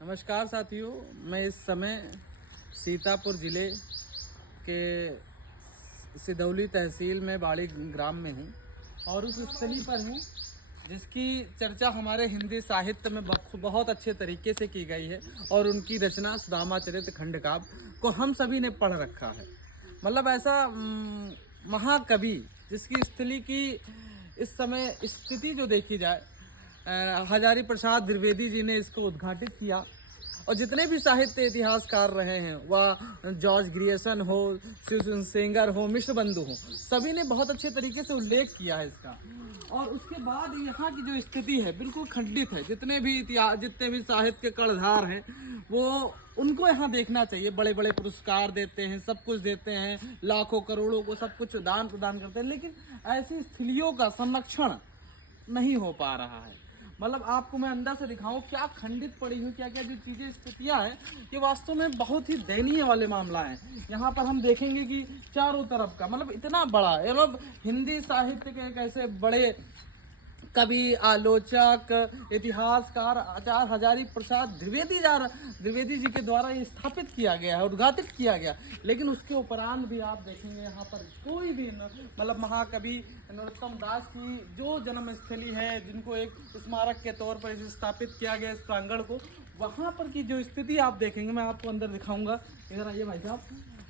नमस्कार साथियों, मैं इस समय सीतापुर ज़िले के सिदौली तहसील में बाड़ी ग्राम में हूँ और उस स्थली पर हूँ जिसकी चर्चा हमारे हिंदी साहित्य में बहुत अच्छे तरीके से की गई है और उनकी रचना सुदामाचरित खंडकाव्य को हम सभी ने पढ़ रखा है। मतलब ऐसा महाकवि जिसकी स्थली की इस समय स्थिति जो देखी जाए, हजारी प्रसाद द्विवेदी जी ने इसको उद्घाटित किया और जितने भी साहित्य इतिहासकार रहे हैं, वह जॉर्ज ग्रियर्सन हो, शिव सेंगर हो, मिश्र बंधु हो, सभी ने बहुत अच्छे तरीके से उल्लेख किया है इसका। और उसके बाद यहाँ की जो स्थिति है बिल्कुल खंडित है। जितने भी साहित्य के कर्णधार हैं वो उनको यहाँ देखना चाहिए। बड़े बड़े पुरस्कार देते हैं, सब कुछ देते हैं, लाखों करोड़ों को सब कुछ दान प्रदान करते हैं, लेकिन ऐसी स्थलियों का संरक्षण नहीं हो पा रहा है। मतलब आपको मैं अंदर से दिखाऊं क्या खंडित पड़ी हुई, क्या क्या जो चीज़ें स्थितियां हैं, ये वास्तव में बहुत ही दयनीय वाले मामला है। यहाँ पर हम देखेंगे कि चारों तरफ का मतलब इतना बड़ा, मतलब हिंदी साहित्य के एक ऐसे बड़े कवि, आलोचक, इतिहासकार आचार्य हजारी प्रसाद द्विवेदी जी के द्वारा ये स्थापित किया गया है, उद्घाटित किया गया। लेकिन उसके उपरांत भी आप देखेंगे यहाँ पर कोई भी मतलब महाकवि नरोत्तम दास की जो जन्मस्थली है, जिनको एक स्मारक के तौर पर स्थापित किया गया इस प्रांगण को, वहाँ पर की जो स्थिति आप देखेंगे, मैं आपको अंदर दिखाऊंगा। इधर आइए भाई साहब,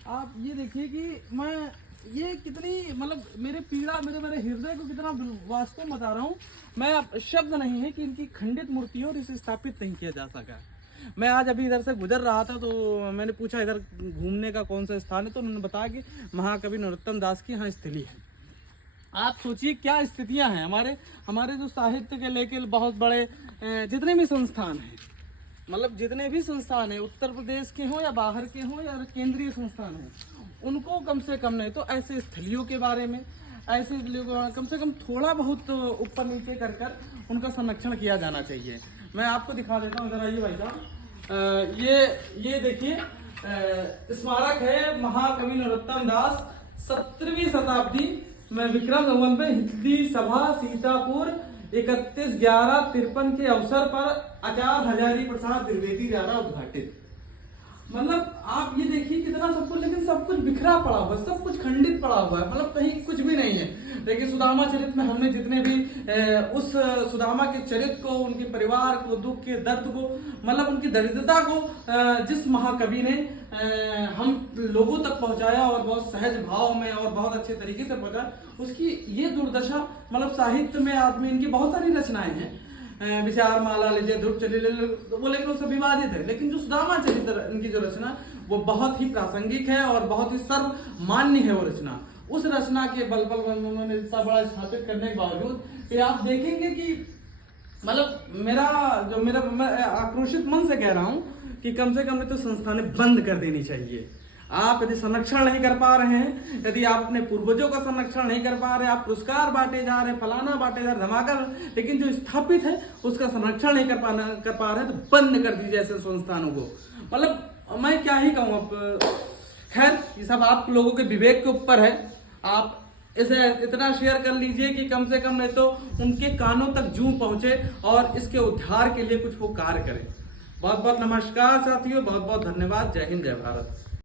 आप ये देखिए कि मैं ये कितनी मतलब मेरे हृदय को कितना वास्तव में बता रहा हूँ मैं। शब्द नहीं है कि इनकी खंडित मूर्ति और इसे स्थापित नहीं किया जा सका। मैं आज अभी इधर से गुजर रहा था तो मैंने पूछा इधर घूमने का कौन सा स्थान है, तो उन्होंने बताया कि महाकवि नरोत्तम दास की यहाँ स्थली है। आप सोचिए क्या स्थितियाँ हैं। हमारे जो साहित्य के लेके बहुत बड़े जितने भी संस्थान हैं, मतलब जितने भी संस्थान हैं, उत्तर प्रदेश के हों या बाहर के हों या केंद्रीय संस्थान हैं, उनको कम से कम नहीं तो ऐसे स्थलियों के बारे में, ऐसे स्थलियों को कम से कम थोड़ा बहुत ऊपर नीचे कर उनका संरक्षण किया जाना चाहिए। मैं आपको दिखा देता हूँ, जरा ये भाई साहब, ये देखिए स्मारक है महाकवि नरोत्तम दास, 17वीं शताब्दी में विक्रम संवत में हिंदी सभा सीतापुर 31/11/53 के अवसर पर आचार्य हजारी प्रसाद द्विवेदी द्वारा उद्घाटित। मतलब आप ये देखिए कितना सब कुछ, लेकिन सब कुछ बिखरा पड़ा हुआ है, सब कुछ खंडित पड़ा हुआ है, मतलब कहीं कुछ भी नहीं है। देखिए सुदामा चरित्र में हमने जितने भी उस सुदामा के चरित्र को, उनके परिवार को, दुख के दर्द को, मतलब उनकी दरिद्रता को जिस महाकवि ने हम लोगों तक पहुंचाया और बहुत सहज भाव में और बहुत अच्छे तरीके से पहुंचाया, उसकी ये दुर्दशा। मतलब साहित्य में आदमी, इनकी बहुत सारी रचनाएं हैं, विचार माला लीजिए, ध्रुव चरित्र, वो लेकिन वो सब विवादित है। लेकिन जो सुदामा चरित्र इनकी जो रचना वो बहुत ही प्रासंगिक है और बहुत ही सर्वमान्य है वो रचना। उस रचना के बल पर उन्होंने इतना बड़ा स्थापित करने के बावजूद आप देखेंगे कि मतलब मैं आक्रोशित मन से कह रहा हूँ कि कम से कम तो संस्थानें बंद कर देनी चाहिए। आप यदि संरक्षण नहीं कर पा रहे हैं, यदि आप अपने पूर्वजों का संरक्षण नहीं कर पा रहे, आप पुरस्कार बांटे जा रहे, फलाना बांटे जा रहे, धमाका, लेकिन जो स्थापित है उसका संरक्षण नहीं कर पा रहे, तो बंद कर दीजिए ऐसे संस्थानों को। मतलब मैं क्या ही कहूँ अब, खैर ये सब आप लोगों के विवेक के ऊपर है। आप इसे इतना शेयर कर लीजिए कि कम से कम नहीं तो उनके कानों तक जूं पहुंचे और इसके उद्धार के लिए कुछ वो कार्य करें। बहुत बहुत नमस्कार साथियों, बहुत बहुत धन्यवाद। जय हिंद, जय भारत।